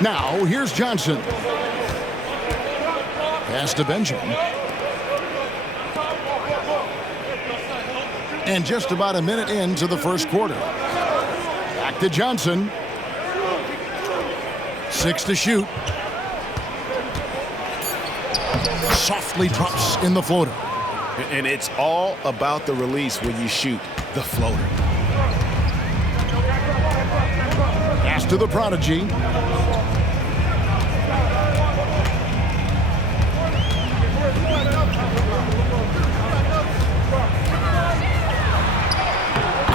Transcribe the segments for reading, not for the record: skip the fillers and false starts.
Now, here's Johnson. Pass to Benjamin. And just about a minute into the first quarter. Back to Johnson. 6 to shoot. Softly drops in the floater. And it's all about the release when you shoot the floater. Pass to the prodigy.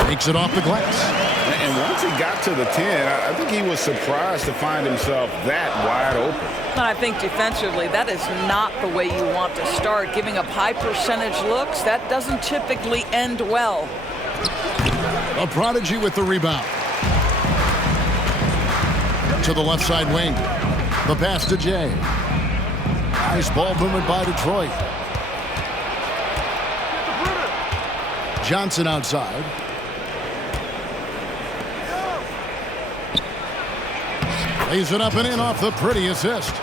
Takes it off the glass. And once he got to the 10, I think he was surprised to find himself that wide open. And I think defensively, that is not the way you want to start. Giving up high percentage looks, that doesn't typically end well. A prodigy with the rebound. To the left side wing. The pass to Jay. Nice ball movement by Detroit. Johnson outside. Lays it up and in off the pretty assist.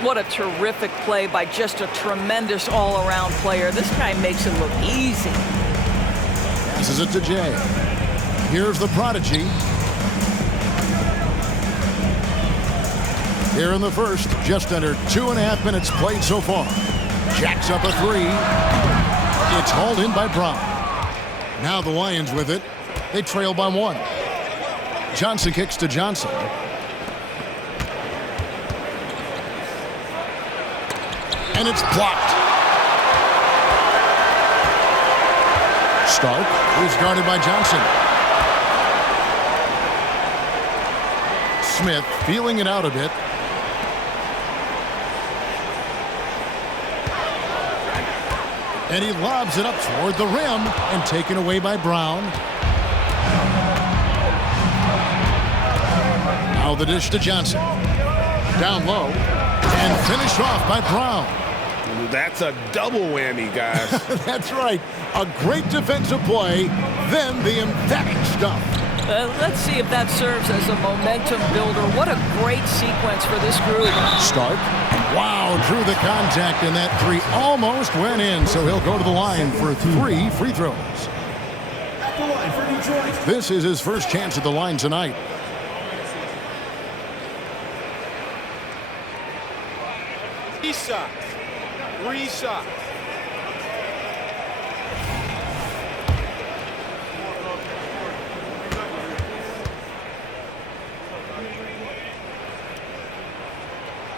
What a terrific play by just a tremendous all-around player. This guy makes it look easy. Passes it to Jay. Here's the prodigy. Here in the first, just under 2.5 minutes played so far. Jacks up a three. It's hauled in by Brown. Now the Lions with it. They trail by 1. Johnson kicks to Johnson. And it's blocked. Stark is guarded by Johnson. Smith feeling it out a bit. And he lobs it up toward the rim and taken away by Brown. Now the dish to Johnson. Down low and finished off by Brown. That's a double whammy, guys. That's right. A great defensive play, then the emphatic stuff. Let's see if that serves as a momentum builder. What a great sequence for this group. Stark. Wow, drew the contact, and that three almost went in, so he'll go to the line for 3 free throws. At the line for Detroit. This is his first chance at the line tonight. Three shots.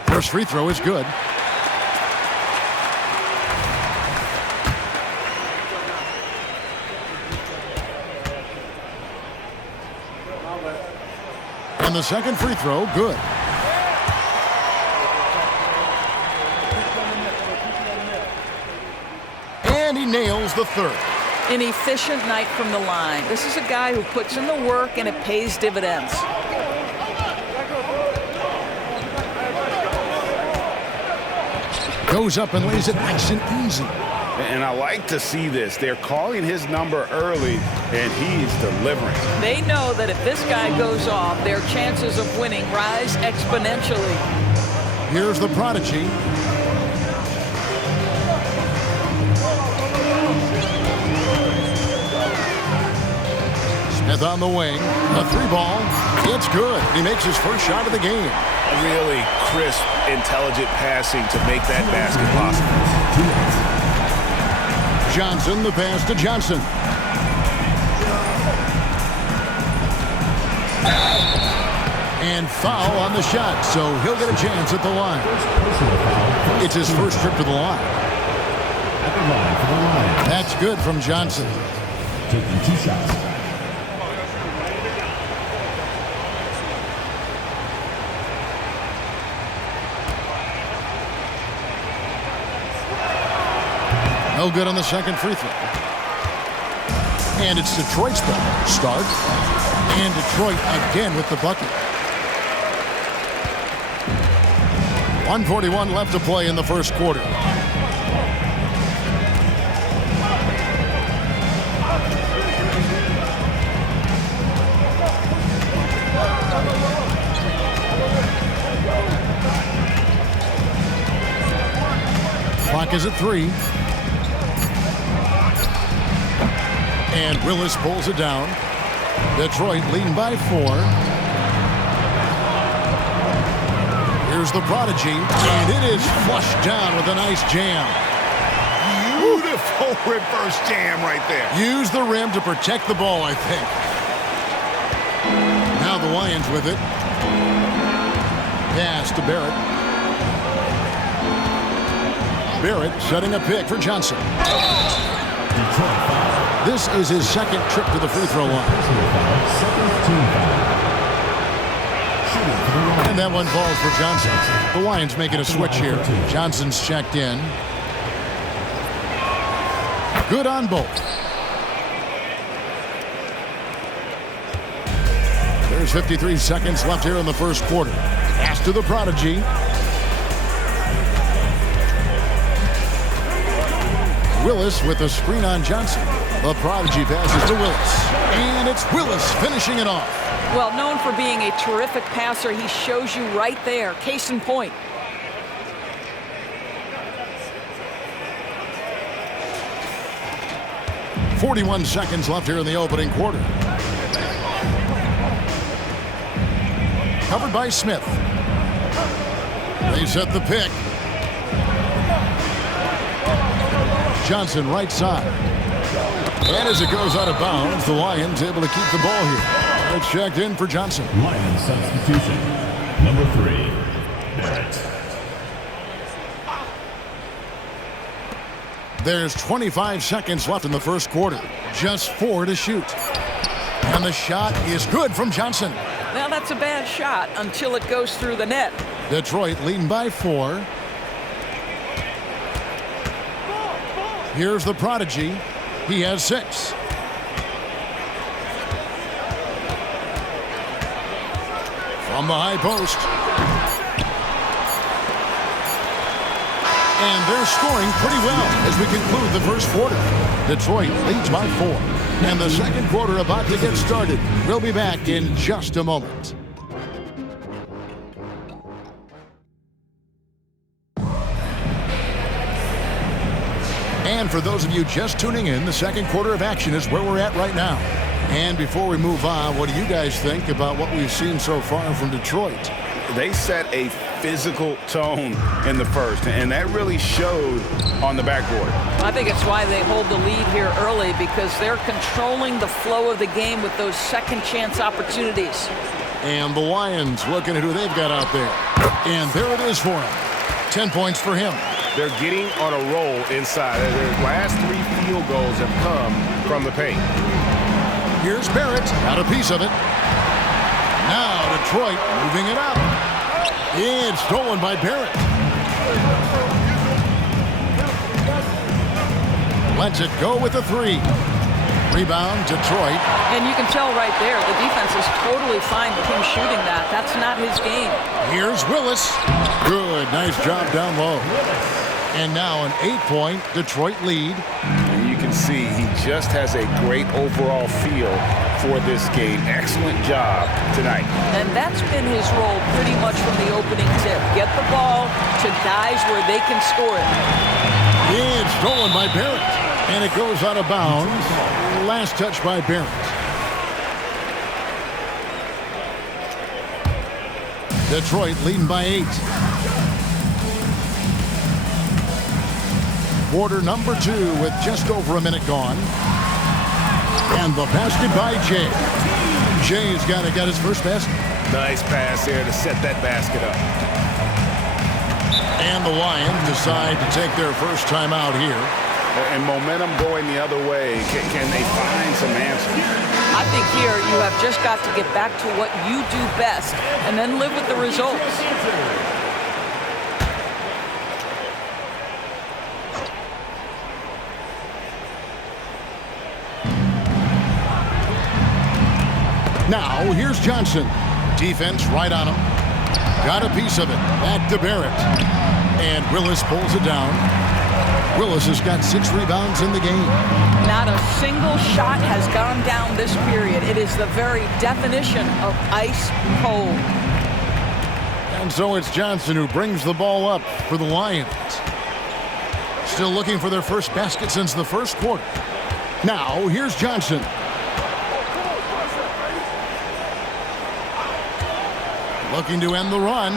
First free throw is good. And the second free throw, good. And he nails the third. An efficient night from the line. This is a guy who puts in the work and it pays dividends. Goes up and lays it nice and easy. And I like to see this. They're calling his number early, and he's delivering. They know that if this guy goes off, their chances of winning rise exponentially. Here's the prodigy. Smith on the wing. A three ball. It's good. He makes his first shot of the game. Really crisp, intelligent passing to make that basket possible. Johnson, the pass to Johnson. And foul on the shot, so he'll get a chance at the line. It's his first trip to the line. At the line for the Lions. That's good from Johnson. Taking 2 shots. No good on the second free throw. And it's Detroit's ball. Start. And Detroit again with the bucket. 1:41 left to play in the first quarter. clock is at 3. And Willis pulls it down. Detroit leading by 4. Here's the prodigy, and it is flushed down with a nice jam. Beautiful reverse jam right there. Use the rim to protect the ball, I think. Now the Lions with it. Pass to Barrett. Barrett setting a pick for Johnson. This is his second trip to the free throw line. And that one falls for Johnson. The Lions making a switch here. Johnson's checked in. Good on both. There's 53 seconds left here in the first quarter. Pass to the prodigy. Willis with a screen on Johnson. The prodigy passes to Willis. And it's Willis finishing it off. Well, known for being a terrific passer, he shows you right there. Case in point. .41 seconds left here in the opening quarter. Covered by Smith. They set the pick. Johnson right side. And as it goes out of bounds, the Lions able to keep the ball here. It's checked in for Johnson. Lions substitution. Number 3, Barrett. There's 25 seconds left in the first quarter. Just 4 to shoot. And the shot is good from Johnson. Now that's a bad shot until it goes through the net. Detroit leading by 4. Here's the prodigy. He has 6. From the high post. And they're scoring pretty well as we conclude the first quarter. Detroit leads by 4. And the second quarter about to get started. We'll be back in just a moment. And for those of you just tuning in, the second quarter of action is where we're at right now. And before we move on, what do you guys think about what we've seen so far from Detroit? They set a physical tone in the first, and that really showed on the backboard. I think it's why they hold the lead here early, because they're controlling the flow of the game with those second chance opportunities. And the Lions looking at who they've got out there. And there it is for him. 10 points for him. They're getting on a roll inside. Their last 3 field goals have come from the paint. Here's Barrett. Got a piece of it. Now Detroit moving it up. It's stolen by Barrett. Lets it go with a 3. Rebound, Detroit. And you can tell right there, the defense is totally fine with him shooting that. That's not his game. Here's Willis. Good, nice job down low. And now an 8-point Detroit lead. And you can see he just has a great overall feel for this game. Excellent job tonight. And that's been his role pretty much from the opening tip. Get the ball to guys where they can score it. It's stolen by Barrett. And it goes out of bounds. Last touch by Barrett. Detroit leading by 8. Quarter number 2 with just over a minute gone. And the basket by Jay. Jay's got his first basket. Nice pass there to set that basket up. And the Lions decide to take their first time out here. And momentum going the other way. Can they find some answers? I think here you have just got to get back to what you do best and then live with the results. Now, here's Johnson. Defense right on him. Got a piece of it. Back to Barrett. And Willis pulls it down. Willis has got 6 rebounds in the game. Not a single shot has gone down this period. It is the very definition of ice cold. And so it's Johnson who brings the ball up for the Lions. Still looking for their first basket since the first quarter. Now, here's Johnson. Looking to end the run.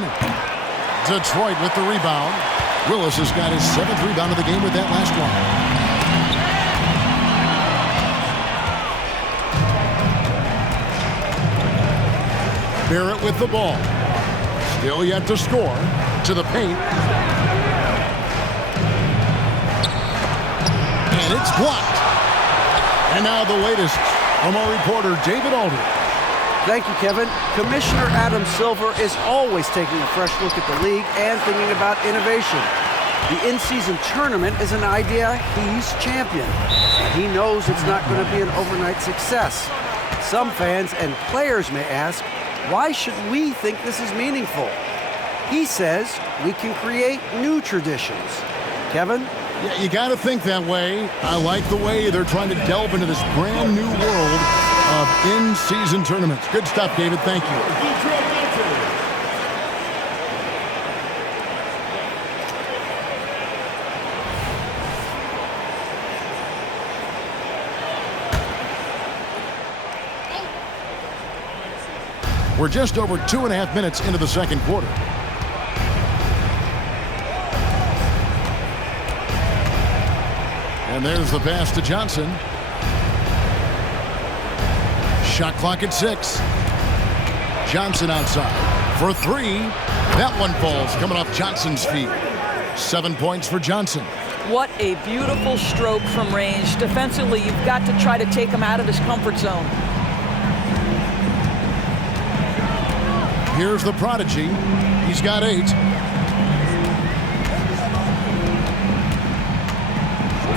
Detroit with the rebound. Willis has got his 7th rebound of the game with that last one. Barrett with the ball. Still yet to score. To the paint. And it's blocked. And now the latest from our reporter, David Aldridge. Thank you, Kevin. Commissioner Adam Silver is always taking a fresh look at the league and thinking about innovation. The in-season tournament is an idea he's championed, and he knows it's not going to be an overnight success. Some fans and players may ask, why should we think this is meaningful? He says we can create new traditions. Kevin? Yeah, you got to think that way. I like the way they're trying to delve into this brand new world of in-season tournaments. Good stuff, David. Thank you. We're just over 2.5 minutes into the second quarter. And there's the pass to Johnson. Shot clock at 6. Johnson outside for 3. That one falls, coming off Johnson's feet. 7 points for Johnson. What a beautiful stroke from range. Defensively, you've got to try to take him out of his comfort zone. Here's the prodigy. He's got 8.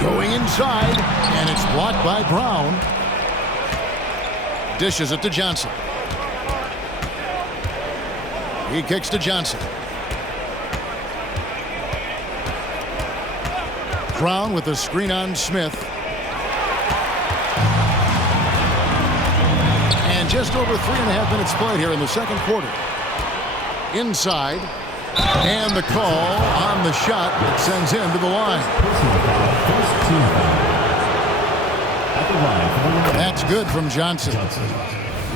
Going inside, and it's blocked by Brown. Dishes it to Johnson. He kicks to Johnson. Brown with the screen on Smith. And just over 3.5 minutes played here in the second quarter. Inside. And the call on the shot that sends him to the line. That's good from Johnson.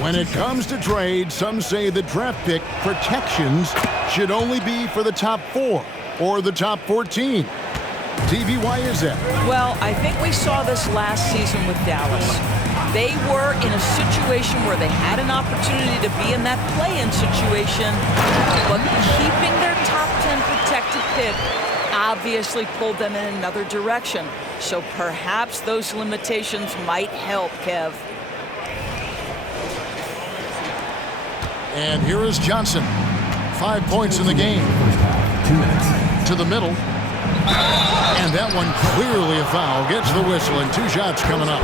When it comes to trade, some say the draft pick protections should only be for the top 4 or the top 14. TV, why is that? Well, I think we saw this last season with Dallas. They were in a situation where they had an opportunity to be in that play-in situation, but keeping their top 10 protected pick obviously pulled them in another direction. So perhaps those limitations might help, Kev. And here is Johnson. 5 points in the game. To the middle. And that one clearly a foul. Gets the whistle, and 2 shots coming up.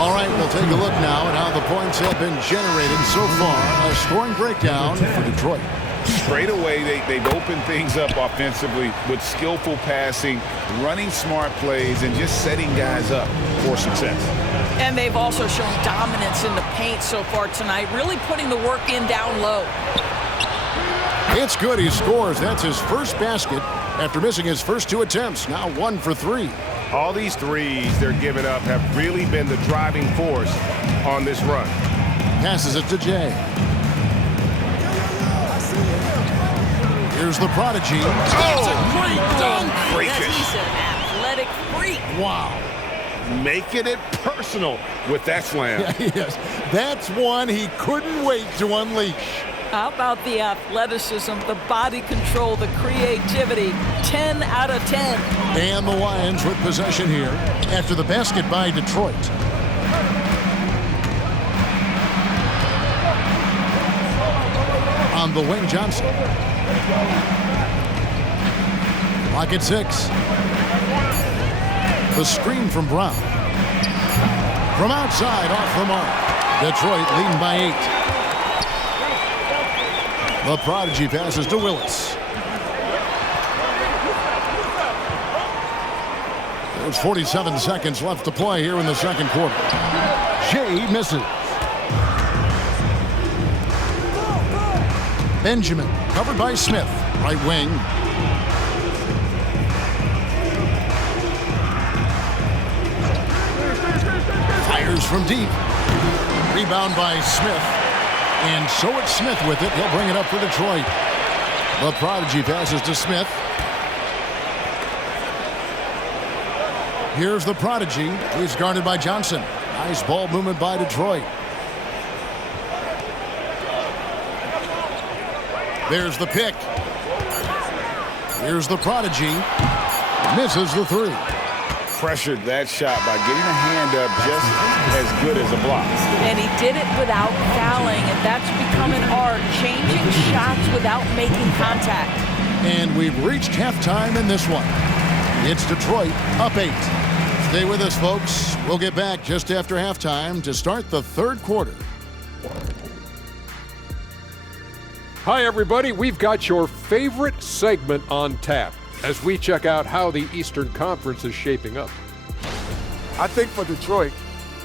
All right, we'll take a look now at how the points have been generated so far. A scoring breakdown for Detroit. Straight away, they've opened things up offensively with skillful passing, running smart plays, and just setting guys up for success. And they've also shown dominance in the paint so far tonight, really putting the work in down low. It's good. He scores. That's his first basket after missing his first 2 attempts. Now 1 for 3. All these threes they're giving up have really been the driving force on this run. Passes it to Jay. Here's the prodigy. That's a great dunk. Freakish. He's an athletic freak. Wow. Making it personal with that slam. Yes, that's one he couldn't wait to unleash. How about the athleticism, the body control, the creativity? 10 out of 10. And the Lions with possession here after the basket by Detroit. On the wing, Johnson. Clock at 6. The screen from Brown. From outside, off the mark. Detroit leading by 8. The prodigy passes to Willis. There's 47 seconds left to play here in the second quarter. Jay misses. Benjamin covered by Smith. Right wing. from deep. Rebound by Smith. And so it's Smith with it. He'll bring it up for Detroit. The Prodigy passes to Smith. Here's the Prodigy. He's guarded by Johnson. Nice ball movement by Detroit. There's the pick. Here's the Prodigy. Misses the three. Pressured that shot by getting a hand up just as good as a block. And he did it without fouling, and that's become an art, changing shots without making contact. And we've reached halftime in this one. It's Detroit up 8. Stay with us, folks. We'll get back just after halftime to start the third quarter. Hi, everybody. We've got your favorite segment on tap as we check out how the Eastern Conference is shaping up. I think for Detroit,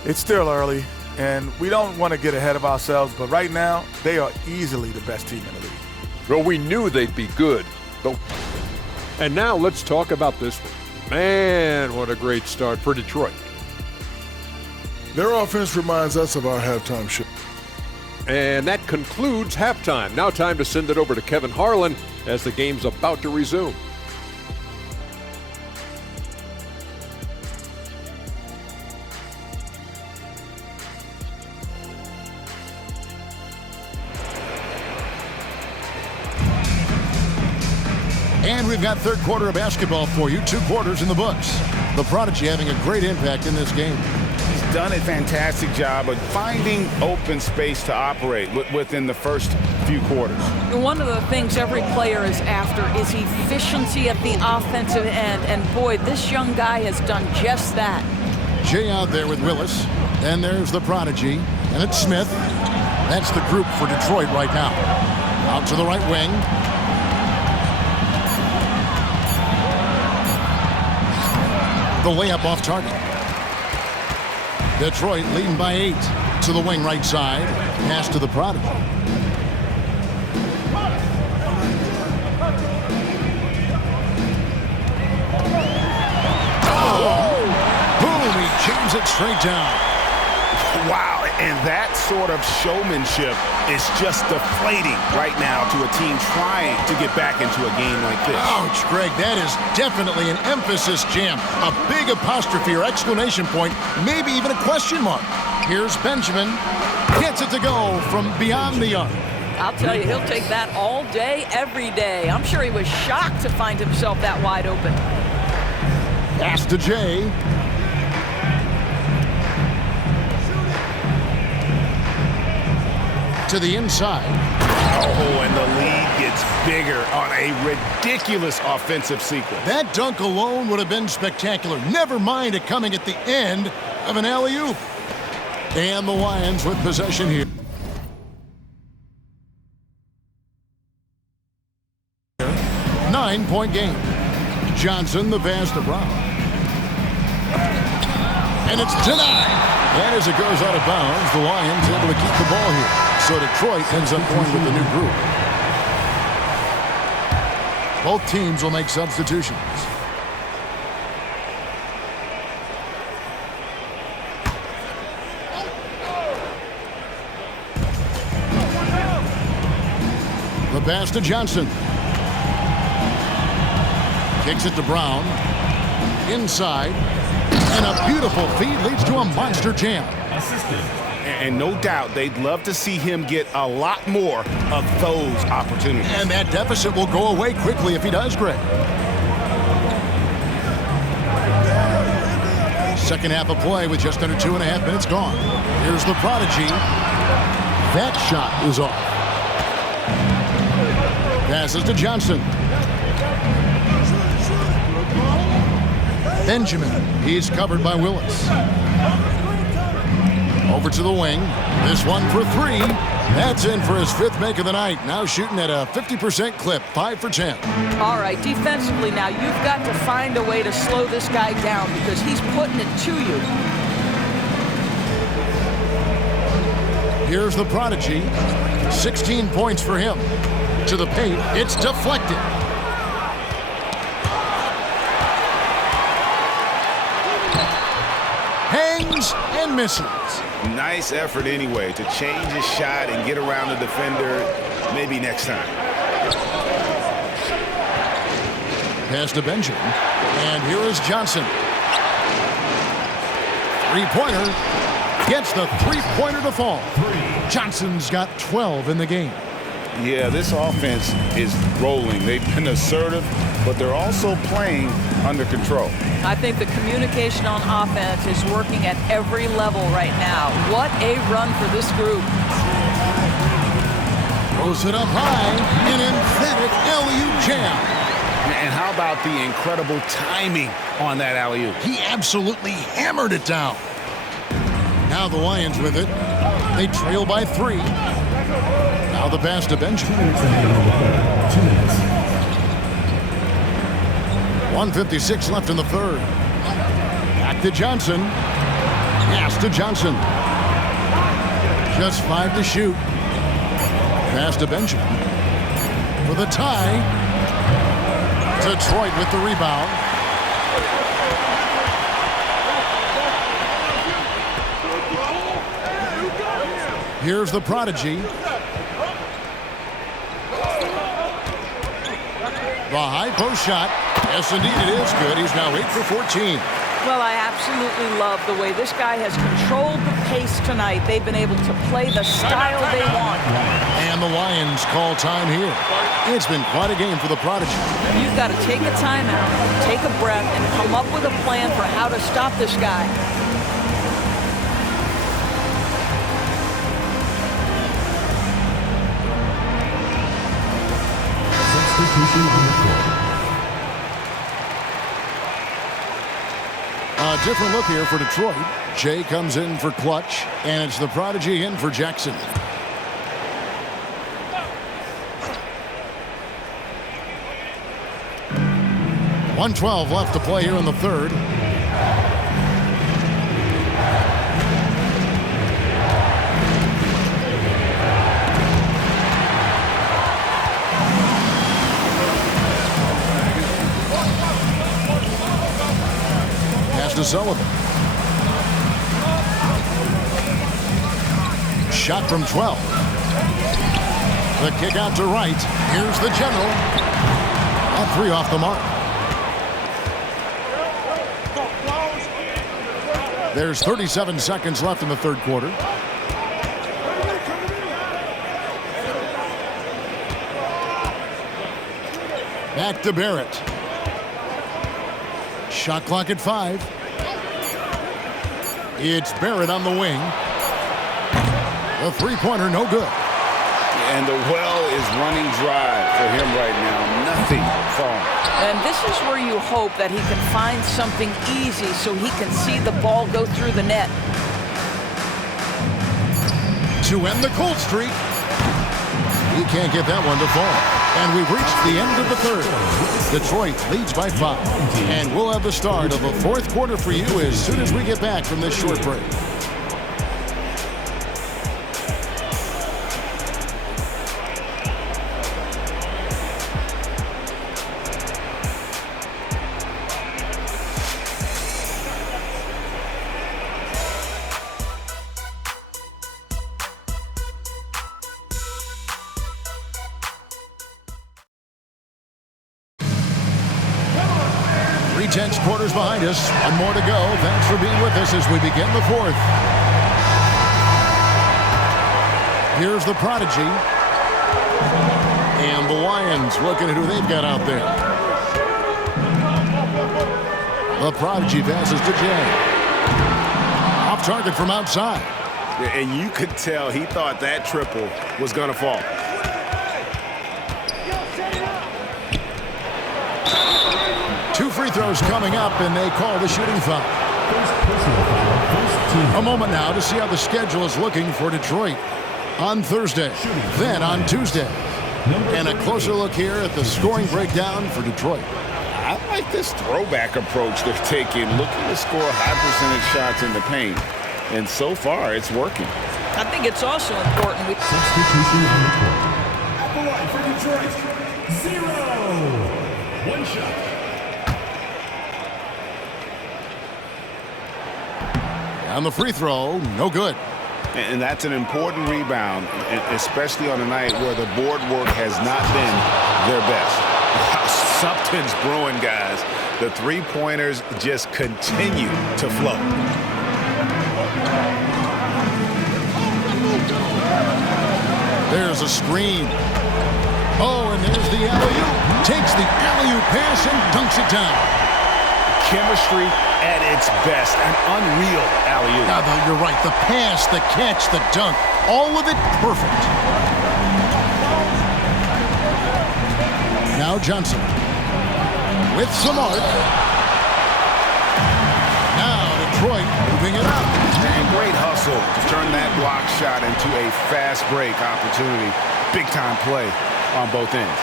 it's still early, and we don't want to get ahead of ourselves, but right now, they are easily the best team in the league. Well, we knew they'd be good. And now let's talk about this one. Man, what a great start for Detroit. Their offense reminds us of our halftime show. And that concludes halftime. Now time to send it over to Kevin Harlan as the game's about to resume. And we've got third quarter of basketball for you. 2 quarters in the books. The Prodigy having a great impact in this game. He's done a fantastic job of finding open space to operate within the first few quarters. One of the things every player is after is efficiency at the offensive end. And boy, this young guy has done just that. Jay out there with Willis. And there's the Prodigy. And it's Smith. That's the group for Detroit right now. Out to the right wing. The layup off target. Detroit leading by 8. To the wing right side. Pass to the Prodigy. Oh! Boom! He jams it straight down. Wow, and that sort of showmanship is just deflating right now to a team trying to get back into a game like this. Ouch, Greg, that is definitely an emphasis jam. A big apostrophe or exclamation point, maybe even a question mark. Here's Benjamin. Gets it to go from beyond the arc. I'll tell you, he'll take that all day, every day. I'm sure he was shocked to find himself that wide open. Pass to Jay. To the inside. Oh, and the lead gets bigger on a ridiculous offensive sequence. That dunk alone would have been spectacular. Never mind it coming at the end of an alley-oop. And the Lions with possession here. 9-point game. Johnson, the pass to Brown. And it's denied. And as it goes out of bounds, the Lions able to keep the ball here. So Detroit ends up going with the new group. Both teams will make substitutions. The pass to Johnson. Kicks it to Brown. Inside. And a beautiful feed leads to a monster jam. And no doubt they'd love to see him get a lot more of those opportunities. And that deficit will go away quickly if he does, Greg. Second half of play with just under 2.5 minutes gone. Here's the Prodigy. That shot is off. Passes to Johnson. Benjamin. He's covered by Willis. Over to the wing. This one for 3. That's in for his 5th make of the night. Now shooting at a 50% clip. 5 for 10. All right, defensively now, you've got to find a way to slow this guy down because he's putting it to you. Here's the Prodigy. 16 points for him. To the paint. It's deflected. Hangs and and misses. Nice effort anyway to change his shot and get around the defender maybe next time. Pass to Benjamin. And here is Johnson. Three-pointer. Gets the three-pointer to fall. Johnson's got 12 in the game. Yeah, this offense is rolling. They've been assertive, but they're also playing under control. I think the communication on offense is working at every level right now. What a run for this group. Throws it up high. An emphatic alley-oop jam. And how about the incredible timing on that alley-oop? He absolutely hammered it down. Now the Lions with it. They trail by 3. Now the pass to Benjamin. 1:56 left in the third. Back to Johnson. Pass to Johnson. Just 5 to shoot. Pass to Benjamin. For the tie. Detroit with the rebound. Here's the prodigy. The high post shot. Yes, indeed, it is good. He's now 8 for 14. Well, I absolutely love the way this guy has controlled the pace tonight. They've been able to play the style they want. And the Lions call time here. It's been quite a game for the prodigy. You've got to take a timeout, take a breath, and come up with a plan for how to stop this guy. A different look here for Detroit. Jay comes in for clutch, and it's the prodigy in for Jackson. .112 left to play here in the third. To Sullivan. Shot from 12. The kick out to right. Here's the general. A 3 off the mark. There's 37 seconds left in the third quarter. Back to Barrett. Shot clock at 5. It's Barrett on the wing. The three-pointer, no good. And the well is running dry for him right now. Nothing falling. And this is where you hope that he can find something easy so he can see the ball go through the net. To end the cold streak. He can't get that one to fall. And we've reached the end of the third. Detroit leads by 5. And we'll have the start of the fourth quarter for you as soon as we get back from this short break. Tense quarters behind us. One more to go. Thanks for being with us as we begin the fourth. Here's the prodigy. And the Lions looking at who they've got out there. The prodigy passes to Jay. Off target from outside. And you could tell he thought that triple was going to fall. Two free throws coming up, and they call the shooting foul. A moment now to see how the schedule is looking for Detroit on Thursday, then on Tuesday. And a closer look here at the scoring breakdown for Detroit. I like this throwback approach they're taking, looking to score high percentage shots in the paint. And so far, it's working. I think it's also important. Substitution on the court. At the line for Detroit, 0. One shot. And the free throw, no good. And that's an important rebound, especially on a night where the board work has not been their best. Wow, something's brewing, guys. The three-pointers just continue to flow. There's a screen. Oh, and there's the alley-oop. Takes the alley-oop pass and dunks it down. Chemistry at its best. An unreal alley-oop. Yeah, you're right. The pass, the catch, the dunk. All of it perfect. Now Johnson. With some arc. Now Detroit moving it up. And great hustle to turn that block shot into a fast break opportunity. Big time play on both ends.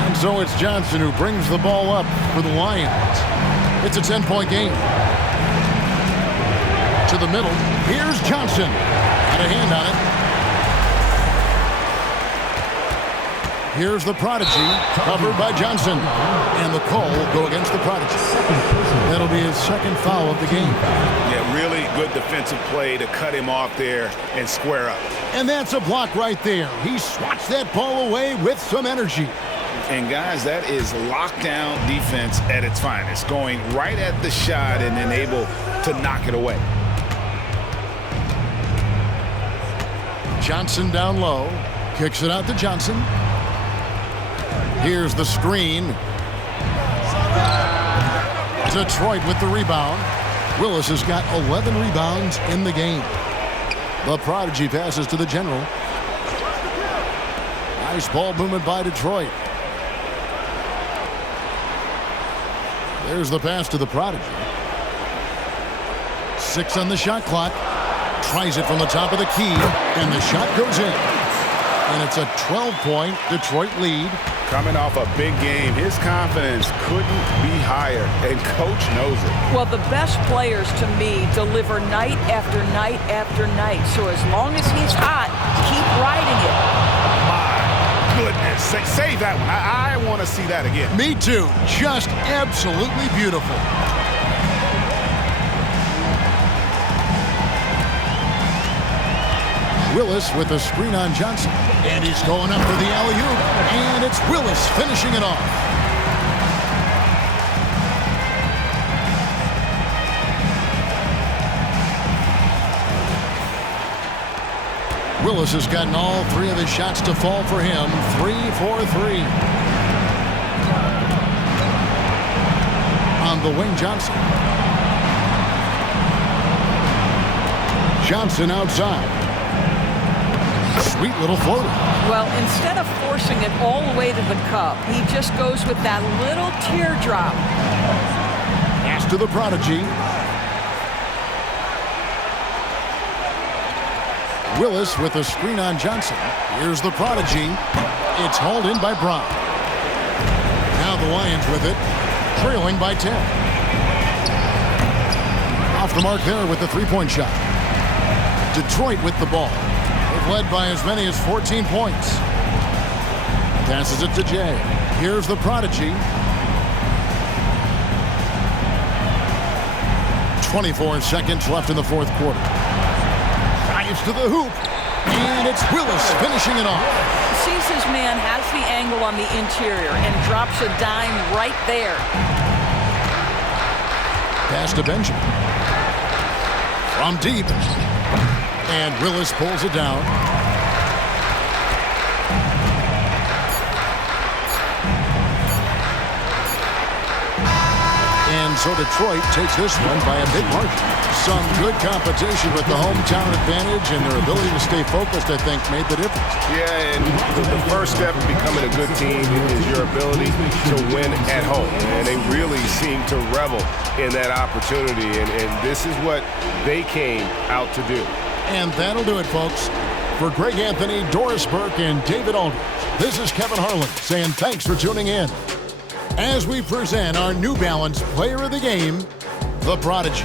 And so it's Johnson who brings the ball up for the Lions. It's a 10-point game. To the middle. Here's Johnson. Got a hand on it. Here's the Prodigy, covered by Johnson. And the call will go against the Prodigy. That'll be his second foul of the game. Yeah, really good defensive play to cut him off there and square up. And that's a block right there. He swats that ball away with some energy. And, guys, that is lockdown defense at its finest, going right at the shot and then able to knock it away. Johnson down low. Kicks it out to Johnson. Here's the screen. Detroit with the rebound. Willis has got 11 rebounds in the game. The Prodigy passes to the general. Nice ball movement by Detroit. There's the pass to the Prodigy. 6 on the shot clock. Tries it from the top of the key, and the shot goes in. And it's a 12-point Detroit lead. Coming off a big game, his confidence couldn't be higher, and coach knows it. Well, the best players, to me, deliver night after night after night. So as long as he's hot, keep riding it. My goodness. Save that one. I want to see that again. Me too. Just absolutely beautiful. Willis with a screen on Johnson. And he's going up for the alley-oop. And it's Willis finishing it off. Willis has gotten all 3 of his shots to fall for him. 3 for 3. On the wing, Johnson. Johnson outside. Sweet little floater. Well, instead of forcing it all the way to the cup, he just goes with that little teardrop. Pass to the Prodigy. Willis with a screen on Johnson. Here's the Prodigy. It's hauled in by Brown. Now the Lions with it, trailing by 10. Off the mark there with the three-point shot. Detroit with the ball. They've led by as many as 14 points. Passes it to Jay. Here's the Prodigy. 24 seconds left in the fourth quarter. Drives to the hoop. And it's Willis finishing it off. Sees his man has the angle on the interior and drops a dime right there. Pass to Benjamin. From deep. And Willis pulls it down. And so Detroit takes this one by a big margin. Some good competition with the hometown advantage, and their ability to stay focused, I think, made the difference. Yeah, and the first step of becoming a good team is your ability to win at home. And they really seem to revel in that opportunity, and this is what they came out to do. And that'll do it, folks. For Greg Anthony, Doris Burke, and David Aldridge, this is Kevin Harlan saying thanks for tuning in as we present our New Balance Player of the Game, the Prodigy.